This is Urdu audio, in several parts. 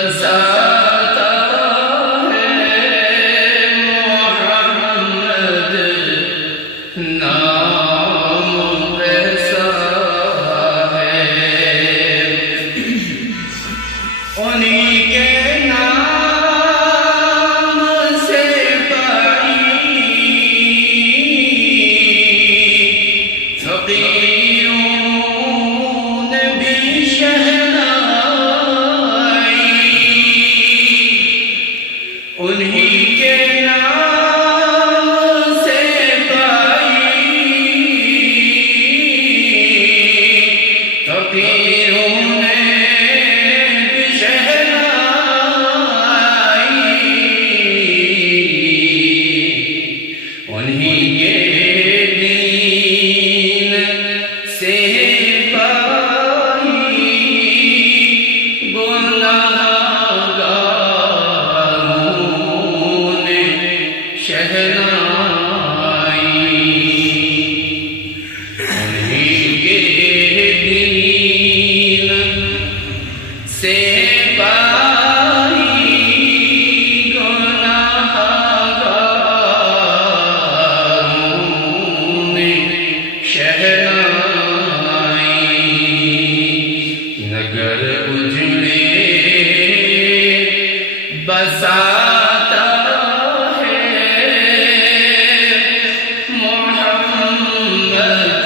بساتا ہے محمد نام ایسا ہے، انہی کے نام سے پائی فقیروں نے بھی شہنائی، انہی کے نام سے پائی فقیروں نے بھی شہنائی، انہی کے دین سے پائی گناہگاروں نے شہنائی، انہی کے دین سے پائی گناہگاروں نے شہنائی، نگر اجڑے بساتا ہے محمد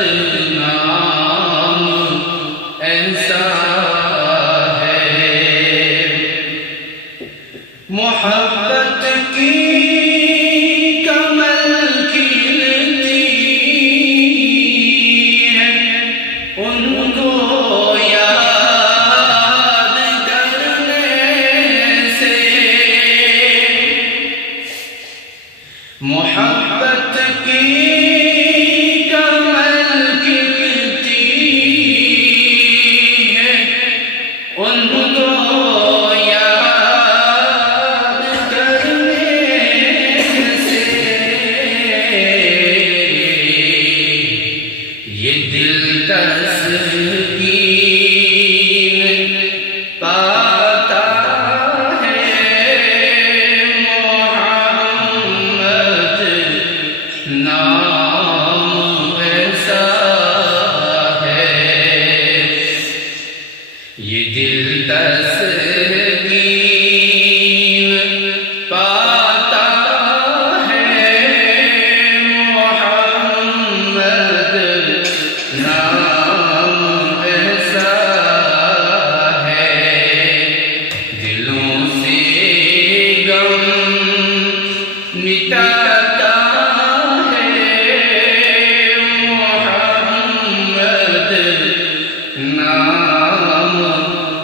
نام ایسا ہے، محبت کی کمل کھلتی ہے ان کو یاد کرنے سے، محبت کی کمل کھلتی ہے ان کو یاد کرنے سے، یہ دل تسکین پاتا ہے محمد نام ایسا ہے، یہ دل تسکین پاتا ہے محمد نام ایسا ہے، دلوں سے غم مٹاتا ہے محمد نام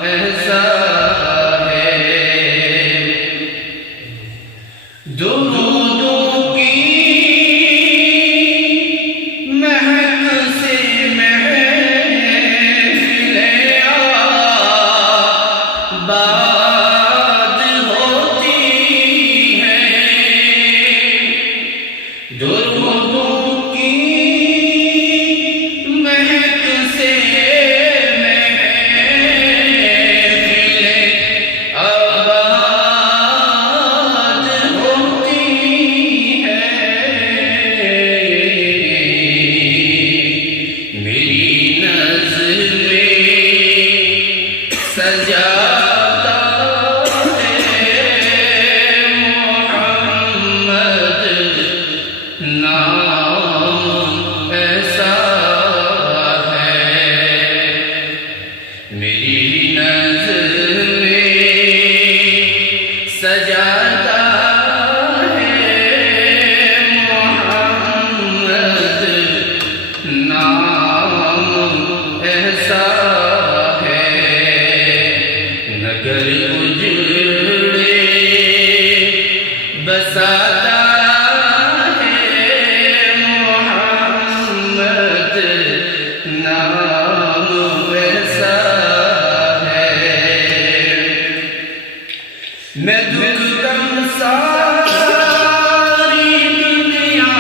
ایسا ہے، درودوں کی مہک سے محفلیں آباد ہوتی ہیں، درودوں کی مہک سے محفلیں آباد ہوتی ہیں، میری نظر میں سجاتا ہے محمد نام ایسا ہے، میری نظر میں سجاتا ہے محمد نام ایسا ہے، نگر اجڑے بساتا ہے محمد نام ایسا ہے، میں دکھ غم ساری دنیا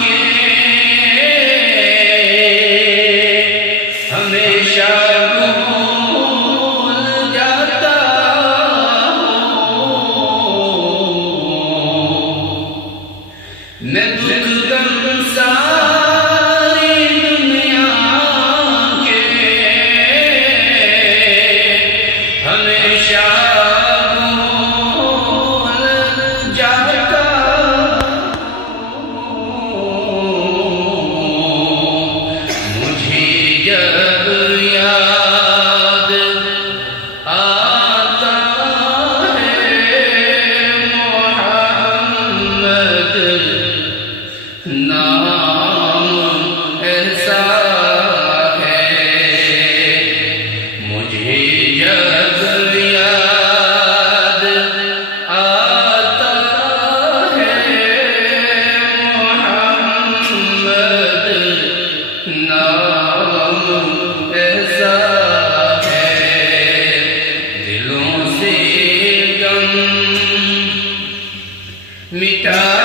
کے ہمیشہ بھول جاتا ہمیشہ بھول جاتا مجھے جب یاد آتا ہے محمد نام ایسا ہے مجھے جب یاد آتا ہے محمد نام ایسا ہے دلوں سے غم مٹا